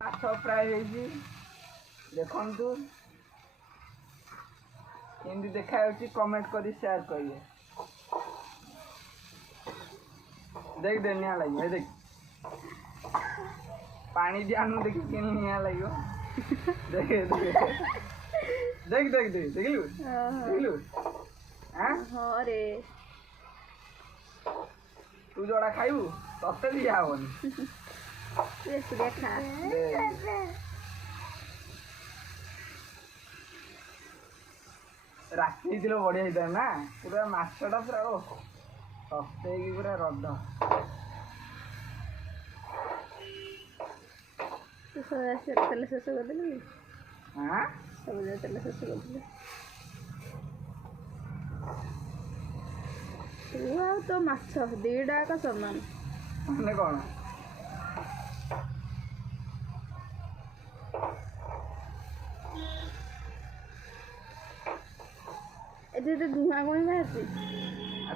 ମାଛ ଫ୍ରାଏ ହେଇଛି ଦେଖନ୍ତୁ କେମିତି ଦେଖାଯାଉଛି କମେଣ୍ଟ କରି ସେୟାର କରିବେ। देख दे निया लगे देख पानी दी आनु देखी के निया लगे देख देख देख देख देख देखलु देखलु हां हां रे तू जोड़ा खाइबू तते दिया होनी रे तू देखा राखी दिलो बढ़िया हिता ना पूरा माछटा पूरा ओ सस्ते की पूरा रद तेल शेष करदेलु हाँ सब तेल शेष करदेलु तू आ तो माछ दीटा का समान माने कौन एते तो धुआं कोई बाहर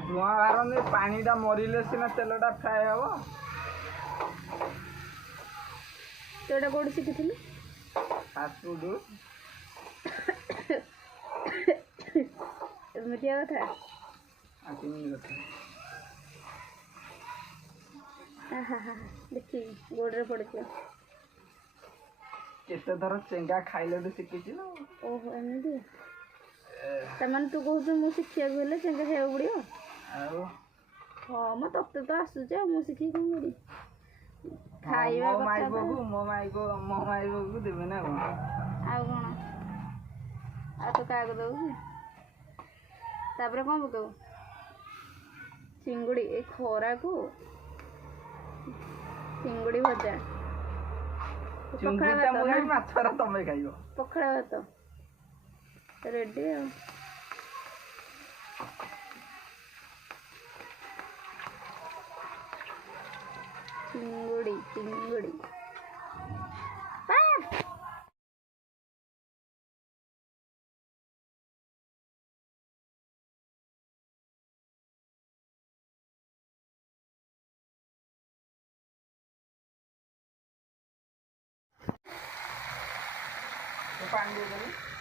धुआं बाहर पानीटा मरिले सीना तेलटा फ्राए हम तो एटा कोड शिखिथिलु फास्ट फूड एमितिया कथा आतिनी कथा आहा देखी गोड़ रे पड़छ केते थर चेंगा खाइले तो शिखिछि ना ओहो एमिति तमन तू कहू तो मु शिखिया गेले चेंगा खाइबा पड़ियो हाँ मैं तब तो आसुचे मु शिखी कौन करी खाइबा मो माई को देबे ना कोन आ तो का को दउ तापरे कोन पकाऊ चिंगुड़ी ए खरा को चिंगुड़ी भजा पखड़ा भात माछरा तमे खाइबो पखड़ा भात रेडी आ चिंगुड़ी चिंगुड़ी पानी दे